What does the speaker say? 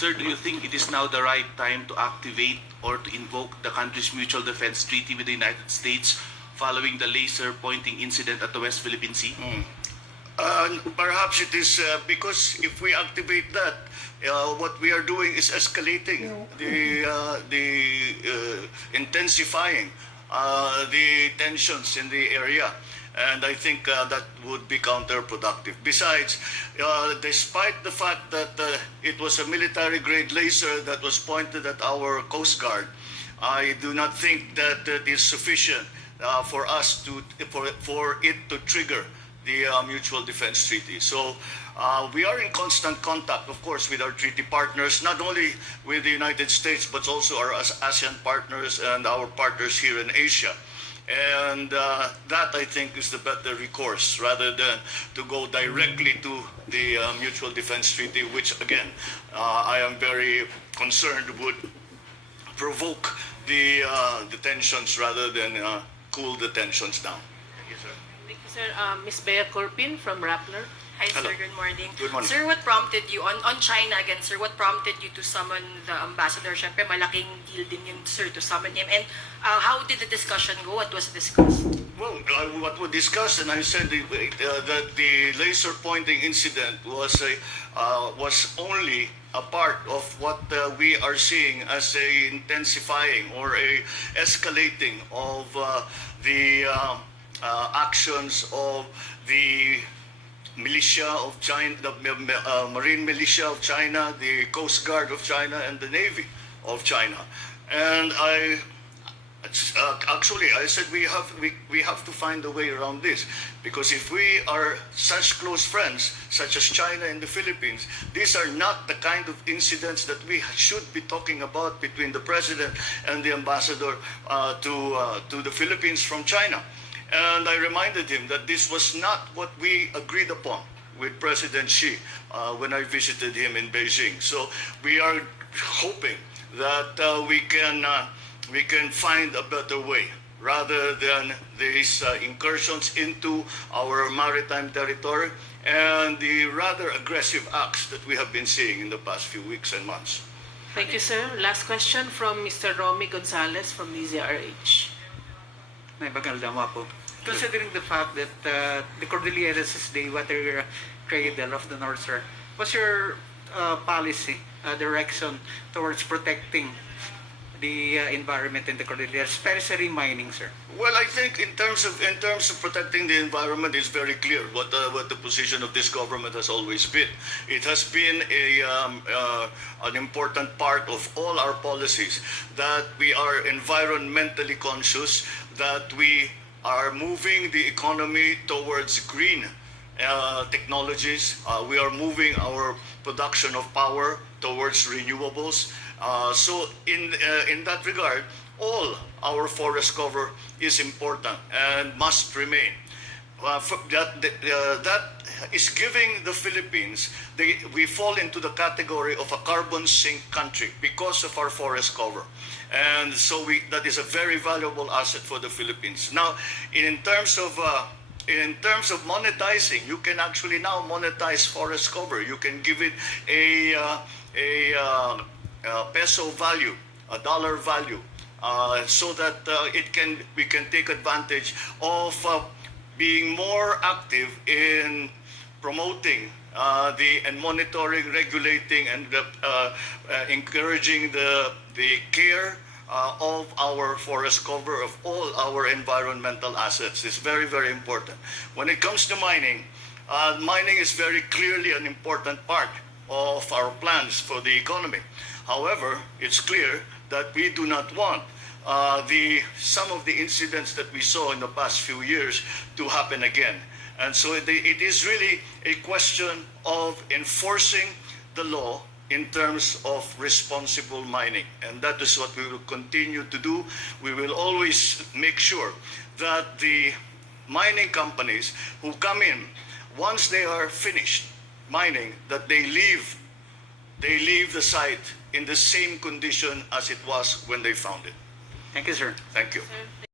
Sir, do you think it is now the right time to activate or to invoke the country's mutual defense treaty with the United States following the laser pointing incident at the West Philippine Sea? Perhaps it is because if we activate that, what we are doing is escalating, intensifying the tensions in the area. And I think that would be counterproductive. Besides, despite the fact that it was a military-grade laser that was pointed at our Coast Guard, I do not think that it is sufficient for us to for it to trigger the Mutual Defense Treaty. So we are in constant contact, of course, with our treaty partners, not only with the United States, but also our ASEAN partners and our partners here in Asia. And that, I think, is the better recourse rather than to go directly to the Mutual Defense Treaty, which, again, I am very concerned would provoke the tensions rather than cool the tensions down. Thank you, sir. Ms. Bea Corpin from Rappler. Hi, Hello. sir. Good morning. Good morning. Sir, what prompted you, on China again, sir, what prompted you to summon the ambassador? Syempre, malaking deal din yun, sir, to summon him. And how did the discussion go? What was discussed? Well, what we discussed, and I said that the laser pointing incident was only a part of what we are seeing as a intensifying or a escalating of the actions of the militia of China, the Marine Militia of China, the Coast Guard of China, and the Navy of China. And actually, I said we have to find a way around this, because if we are such close friends, such as China and the Philippines, these are not the kind of incidents that we should be talking about between the President and the Ambassador to the Philippines from China. And I reminded him that this was not what we agreed upon with President Xi when I visited him in Beijing. So we are hoping that we can find a better way rather than these incursions into our maritime territory and the rather aggressive acts that we have been seeing in the past few weeks and months. Thank you, sir. Last question from Mr. Romy Gonzalez from DZRH. Naibagaldama po. Considering the fact that the Cordilleras is the water cradle of the North, sir, what's your policy, direction towards protecting the environment in the Cordilleras, especially mining, sir? Well, I think in terms of protecting the environment, it's very clear what the position of this government has always been. It has been an important part of all our policies that we are environmentally conscious, that we are moving the economy towards green technologies. We are moving our production of power towards renewables. So in that regard, all our forest cover is important and must remain. That is giving the Philippines, we fall into the category of a carbon sink country because of our forest cover. And so that is a very valuable asset for the Philippines. Now, in terms of monetizing, you can actually now monetize forest cover. You can give it a peso value, a dollar value, so that we can take advantage of being more active in promoting and monitoring, regulating, and encouraging the care of our forest cover, of all our environmental assets. It's very, very important. When it comes to mining, mining is very clearly an important part of our plans for the economy. However, it's clear that we do not want some of the incidents that we saw in the past few years to happen again. And so it is really a question of enforcing the law in terms of responsible mining. And that is what we will continue to do. We will always make sure that the mining companies who come in, once they are finished mining, that they leave the site in the same condition as it was when they found it. Thank you, sir. Thank you. Sir,